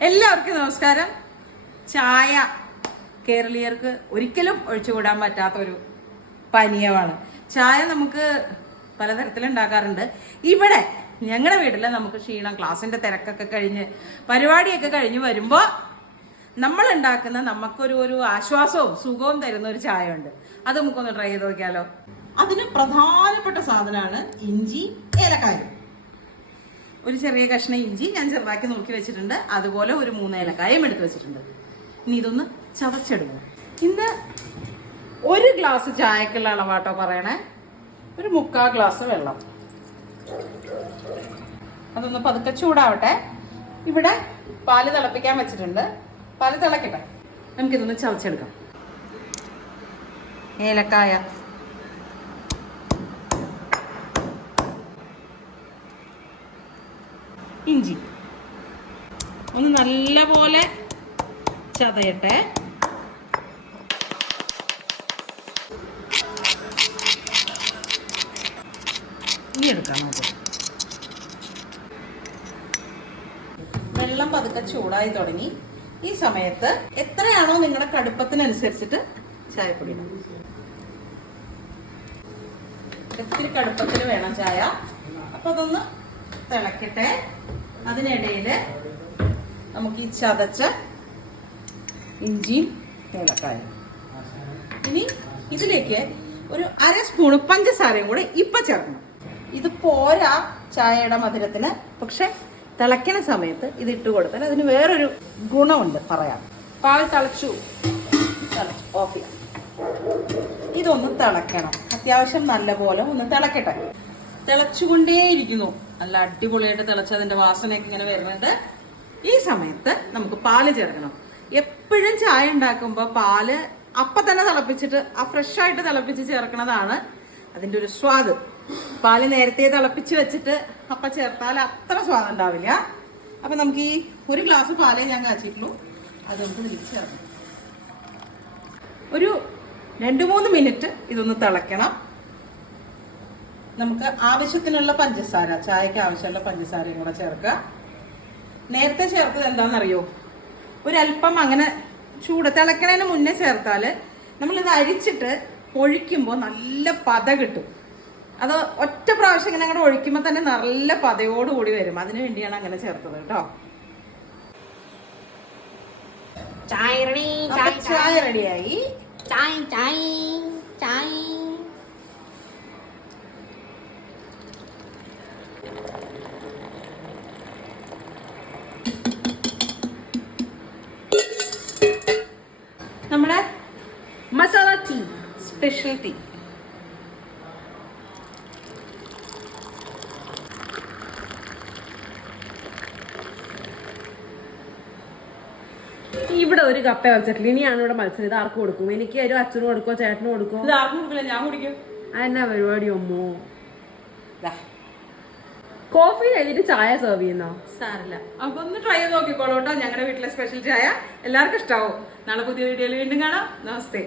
എല്ലാവർക്കും നമസ്കാരം. ചായ കേരളീയർക്ക് ഒരിക്കലും ഒഴിച്ചുകൂടാൻ പറ്റാത്ത ഒരു പാനീയമാണ് ചായ നമുക്ക് പലതരത്തിൽ ഉണ്ടാക്കാറുണ്ട് ഇവിടെ ഞങ്ങളുടെ വീട്ടിൽ നമുക്ക് ക്ഷീണം ക്ലാസ്സിന്റെ തിരക്കൊക്കെ കഴിഞ്ഞ് പരിപാടിയൊക്കെ കഴിഞ്ഞ് വരുമ്പോൾ നമ്മൾ ഉണ്ടാക്കുന്ന നമുക്കൊരു ഒരു ആശ്വാസവും സുഖവും തരുന്ന ഒരു ചായ ഉണ്ട് അത് നമുക്കൊന്ന് ട്രൈ ചെയ്ത് നോക്കിയാലോ? അതിന് പ്രധാനപ്പെട്ട സാധനമാണ് ഇഞ്ചി ഏലക്കായും. ഒരു ചെറിയ കഷ്ണം ഇഞ്ചി ഞാൻ ചെറുതാക്കി നോക്കി വെച്ചിട്ടുണ്ട്. അതുപോലെ ഒരു മൂന്ന് ഏലക്കായും എടുത്ത് വെച്ചിട്ടുണ്ട്. ഇനി ഇതൊന്ന് ചതച്ചെടുക്കണം ഇന്ന് ഒരു ഗ്ലാസ് ചായക്കുള്ള അളവാട്ടോ പറയണേ. ഒരു മുക്കാൽ ഗ്ലാസ് വെള്ളം. അതൊന്ന് പതുക്കെ ചൂടാവട്ടെ. ഇവിടെ പാൽ തിളപ്പിക്കാൻ വെച്ചിട്ടുണ്ട്. പാൽ തിളക്കട്ടെ. നമുക്കിതൊന്ന് ചതച്ചെടുക്കാം. ഏലക്കായ. ഇഞ്ചി. ഒന്ന് നല്ല പോലെ ചതയട്ടെ. ഇനി എടുക്കാം നമുക്ക് വെള്ളം പതുക്കെ ചൂടായി തുടങ്ങി. ഈ സമയത്ത് എത്രയാണോ നിങ്ങളുടെ കടുപ്പത്തിനനുസരിച്ചിട്ട് ചായപ്പൊടി ഇടാം. ഇത്തിരി കടുപ്പത്തിൽ വേണം ചായ. അപ്പൊ അതൊന്ന് തിളക്കട്ടെ. അതിനിടയിൽ നമുക്ക് ഈ ചതച്ച ഇഞ്ചിയും ഏലക്കായും. ഇനി ഇതിലേക്ക് ഒരു അര സ്പൂണ് പഞ്ചസാരയും കൂടെ ഇപ്പൊ ചേർക്കണം. ഇത് പോരാ ചായയുടെ മധുരത്തിന് പക്ഷെ തിളയ്ക്കണ സമയത്ത് ഇത് ഇട്ട് കൊടുത്താൽ അതിന് വേറൊരു ഗുണമുണ്ട് പറയാം പാൽ തിളച്ചു. ഓഫ് ചെയ്യാം. ഇതൊന്ന് തിളക്കണം. അത്യാവശ്യം നല്ല പോലെ ഒന്ന് തിളക്കട്ടെ. തിളച്ചുകൊണ്ടേയിരിക്കുന്നു. നല്ല അടിപൊളിയായിട്ട് തിളച്ച് അതിന്റെ വാസനയൊക്കെ ഇങ്ങനെ വരുന്നുണ്ട് ഈ സമയത്ത് നമുക്ക് പാൽ ചേർക്കണം. എപ്പോഴും ചായ ഉണ്ടാക്കുമ്പോൾ പാൽ അപ്പൊ തന്നെ തിളപ്പിച്ചിട്ട് ആ ഫ്രഷ് ആയിട്ട് തിളപ്പിച്ച് ചേർക്കണതാണ് അതിന്റെ ഒരു സ്വാദ്. പാൽ നേരത്തെ തിളപ്പിച്ച് വെച്ചിട്ട് അപ്പൊ ചേർത്താൽ അത്ര സ്വാദം ഉണ്ടാവില്ല. അപ്പൊ നമുക്ക് ഈ ഒരു ഗ്ലാസ് പാലേ ഞാൻ കാച്ചിട്ടുള്ളൂ. അത് നമുക്ക് ഇതിൽ ഒരു രണ്ട് മൂന്ന് മിനിറ്റ് ഇതൊന്ന് തിളയ്ക്കണം. നമുക്ക് ആവശ്യത്തിനുള്ള പഞ്ചസാര ചായക്ക് ആവശ്യമുള്ള പഞ്ചസാരയും കൂടെ ചേർക്കുക. നേരത്തെ ചേർത്തത് എന്താണെന്നറിയോ? ഒരല്പം അങ്ങനെ ചൂട് തിളക്കണതിന് മുന്നേ ചേർത്താൽ നമ്മളിത് അരിച്ചിട്ട് ഒഴിക്കുമ്പോൾ നല്ല പത കിട്ടും. അത് ഒറ്റ പ്രാവശ്യം ഇങ്ങനെ അങ്ങോട്ട് ഒഴിക്കുമ്പോൾ തന്നെ നല്ല പതയോടുകൂടി വരും. അതിനു വേണ്ടിയാണ് അങ്ങനെ ചേർത്തത് കേട്ടോ. ചായ റെഡി ചായ റെഡിയായി. ചായ ചായ ചായ. നമ്മുടെ മസാല ടീ സ്പെഷ്യൽ ടീ ഇവിടെ ഒരു കപ്പ വെച്ചിട്ടില്ല ഇനിയാണ് ഇവിടെ മത്സരം. ഇത് ആർക്ക് കൊടുക്കും? എനിക്ക് ഒരു അച്ഛനും കൊടുക്കോ ചേട്ടനും കൊടുക്കോ ഇത് ആർക്കും കൊടുക്കില്ല. ഞാൻ കുടിക്കും. അതെന്നാ പരിപാടി അമ്മോ? കോഫി കഴിഞ്ഞിട്ട് ചായ സെർവ് ചെയ്യുന്നോ? സാറില്ല അപ്പൊ ഒന്ന് ട്രൈ ചെയ്ത് നോക്കിക്കോളൂ കേട്ടോ ഞങ്ങളുടെ വീട്ടിലെ സ്പെഷ്യൽ ചായ എല്ലാവർക്കും ഇഷ്ടാവും. നാളെ പുതിയ വീഡിയോയിൽ വീണ്ടും കാണാം. നമസ്തേ.